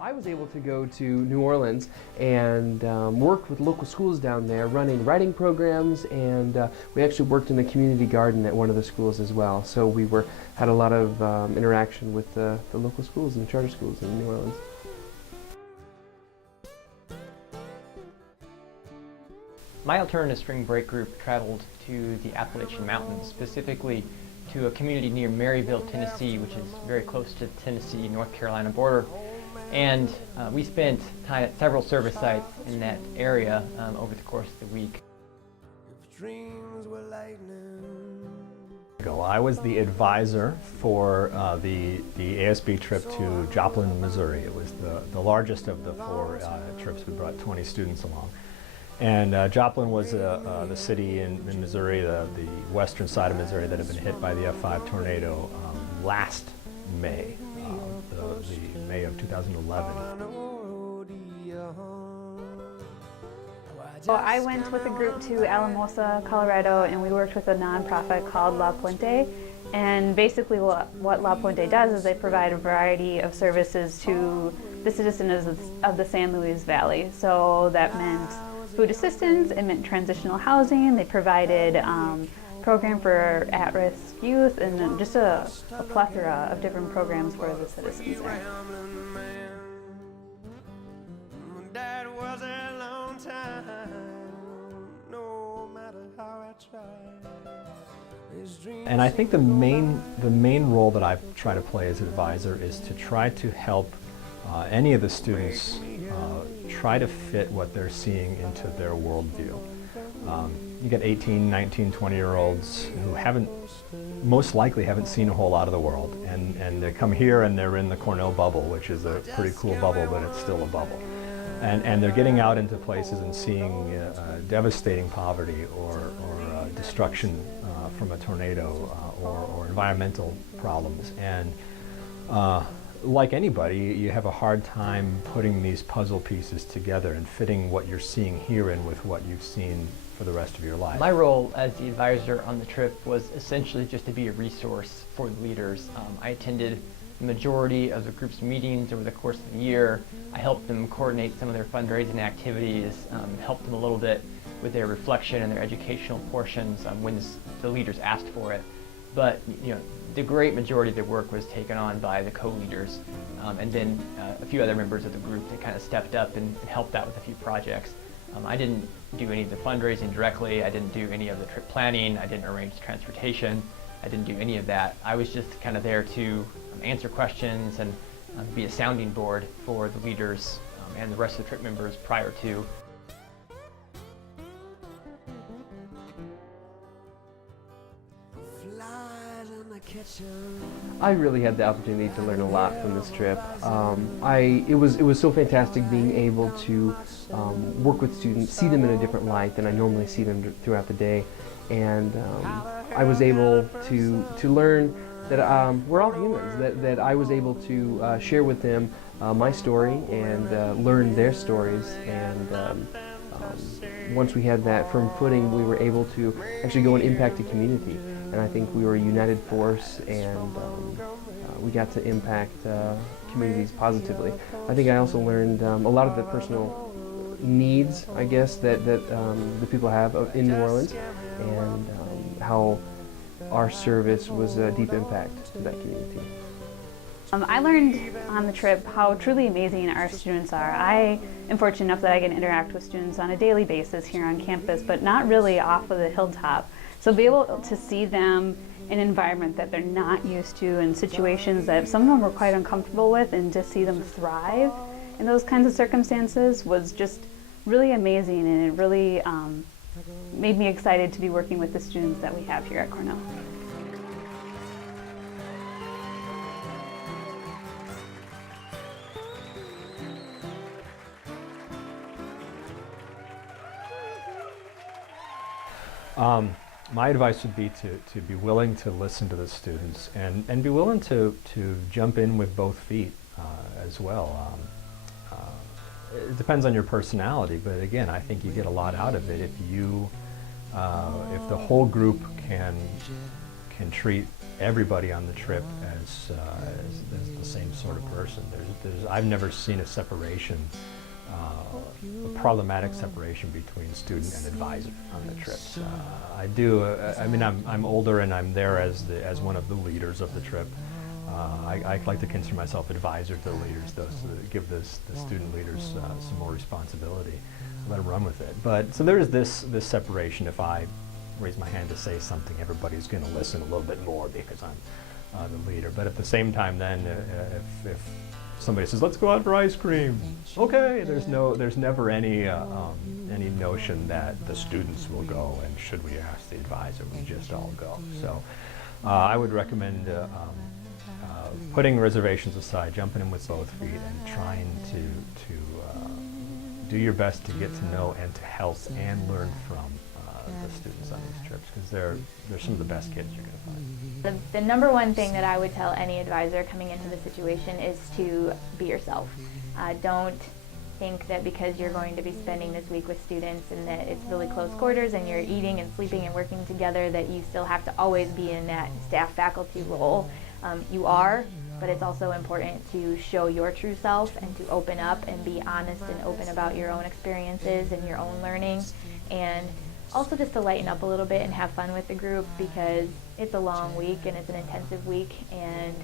I was able to go to New Orleans and work with local schools down there running writing programs, and we actually worked in the community garden at one of the schools as well. So we had a lot of interaction with the local schools and charter schools in New Orleans. My alternative spring break group traveled to the Appalachian Mountains, specifically to a community near Maryville, Tennessee, which is very close to the Tennessee-North Carolina border. And we spent time at several service sites in that area over the course of the week. I was the advisor for the ASB trip to Joplin, Missouri. It was the largest of the 4 trips. We brought 20 students along. And Joplin was the city in Missouri, the western side of Missouri, that had been hit by the F5 tornado last May, the May of 2011. Well, I went with a group to Alamosa, Colorado, and we worked with a nonprofit called La Puente. And basically what La Puente does is they provide a variety of services to the citizens of the San Luis Valley. So that meant food assistance, it meant transitional housing, they provided program for at-risk youth, and just a plethora of different programs for the citizens there. And I think the main role that I try to play as an advisor is to try to help any of the students try to fit what they're seeing into their worldview. You get 18, 19, 20-year-olds who most likely haven't seen a whole lot of the world, and they come here and they're in the Cornell bubble, which is a pretty cool bubble, but it's still a bubble. And they're getting out into places and seeing devastating poverty or destruction from a tornado or environmental problems. And like anybody, you have a hard time putting these puzzle pieces together and fitting what you're seeing here in with what you've seen for the rest of your life. My role as the advisor on the trip was essentially just to be a resource for the leaders. I attended the majority of the group's meetings over the course of the year. I helped them coordinate some of their fundraising activities, helped them a little bit with their reflection and their educational portions when the leaders asked for it. But the great majority of the work was taken on by the co-leaders, and then a few other members of the group that kind of stepped up and helped out with a few projects. I didn't do any of the fundraising directly, I didn't do any of the trip planning, I didn't arrange transportation, I didn't do any of that. I was just kind of there to answer questions and be a sounding board for the leaders and the rest of the trip members prior to. I really had the opportunity to learn a lot from this trip. It was so fantastic being able to work with students, see them in a different light than I normally see them throughout the day, and I was able to learn that we're all humans, that I was able to share with them my story and learn their stories, and once we had that firm footing, we were able to actually go and impact the community. And I think we were a united force, and we got to impact communities positively. I think I also learned a lot of the personal needs, I guess, that the people have in New Orleans, and how our service was a deep impact to that community. I learned on the trip how truly amazing our students are. I am fortunate enough that I can interact with students on a daily basis here on campus, but not really off of the hilltop. So be able to see them in an environment that they're not used to, in situations that some of them were quite uncomfortable with, and to see them thrive in those kinds of circumstances was just really amazing, and it really made me excited to be working with the students that we have here at Cornell. My advice would be to be willing to listen to the students and be willing to jump in with both feet as well. It depends on your personality, but again, I think you get a lot out of it if the whole group can treat everybody on the trip as the same sort of person. I've never seen a separation, a problematic separation between student and advisor on the trips. I do. I mean, I'm older and I'm there as one of the leaders of the trip. I like to consider myself advisor to the leaders, though, so to give the student leaders some more responsibility, let them run with it. But so there is this separation. If I raise my hand to say something, everybody's going to listen a little bit more because I'm the leader. But at the same time, then if somebody says, "Let's go out for ice cream," okay, there's never any notion that the students will go and should we ask the advisor, we just all go. So I would recommend putting reservations aside, jumping in with both feet, and trying to do your best to get to know and to help and learn from the students on these trips, because they're some of the best kids you're going to find. The number one thing that I would tell any advisor coming into the situation is to be yourself. Don't think that because you're going to be spending this week with students and that it's really close quarters and you're eating and sleeping and working together that you still have to always be in that staff faculty role. You are, but it's also important to show your true self and to open up and be honest and open about your own experiences and your own learning, and also just to lighten up a little bit and have fun with the group, because it's a long week and it's an intensive week, and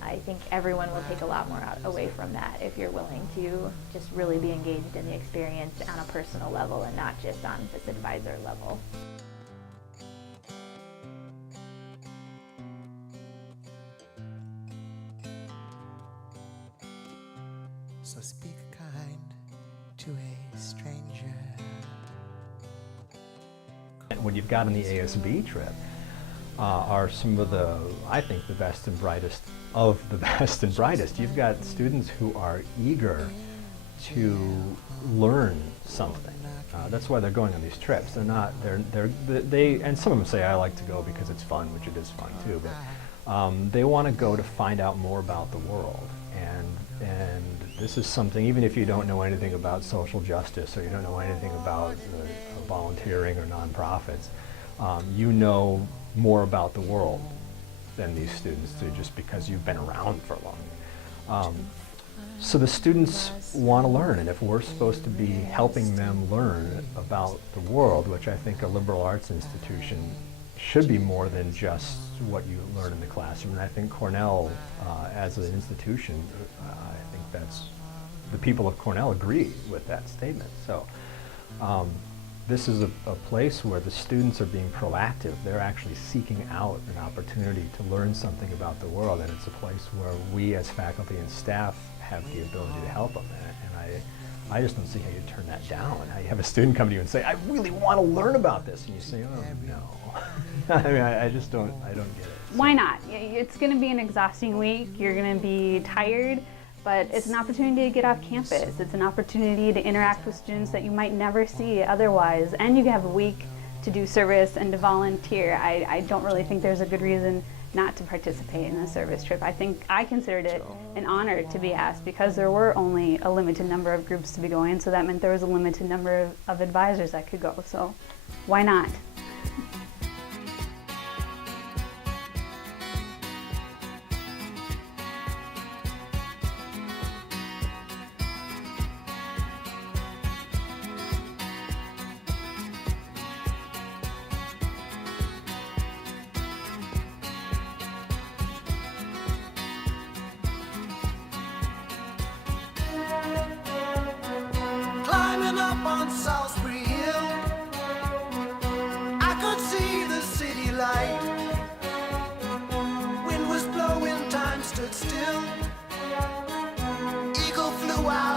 I think everyone will take a lot more away from that if you're willing to just really be engaged in the experience on a personal level and not just on this advisor level. So speak kind to a stranger. What you've got on the ASB trip are some of the, I think, the best and brightest of the best and brightest. You've got students who are eager to learn something. That's why they're going on these trips. They're not, they, and some of them say, I like to go because it's fun, which it is fun too, but they want to go to find out more about the world. And this is something, even if you don't know anything about social justice or you don't know anything about volunteering or nonprofits, you know more about the world than these students do just because you've been around for long. So the students want to learn, and if we're supposed to be helping them learn about the world, which I think a liberal arts institution should be more than just what you learn in the classroom. And I think Cornell, as an institution, I think that's, the people of Cornell agree with that statement. So this is a place where the students are being proactive. They're actually seeking out an opportunity to learn something about the world, and it's a place where we as faculty and staff have the ability to help them. And I just don't see how you turn that down. How you have a student come to you and say, I really want to learn about this, and you say, oh no. I mean, I just don't get it. Why not? It's going to be an exhausting week. You're going to be tired, but it's an opportunity to get off campus. It's an opportunity to interact with students that you might never see otherwise, and you have a week to do service and to volunteer. I don't really think there's a good reason not to participate in a service trip. I considered it an honor to be asked because there were only a limited number of groups to be going, so that meant there was a limited number of advisors that could go, so why not? Climbing up on Salisbury Hill, I could see the city light. Wind was blowing, time stood still. Eagle flew out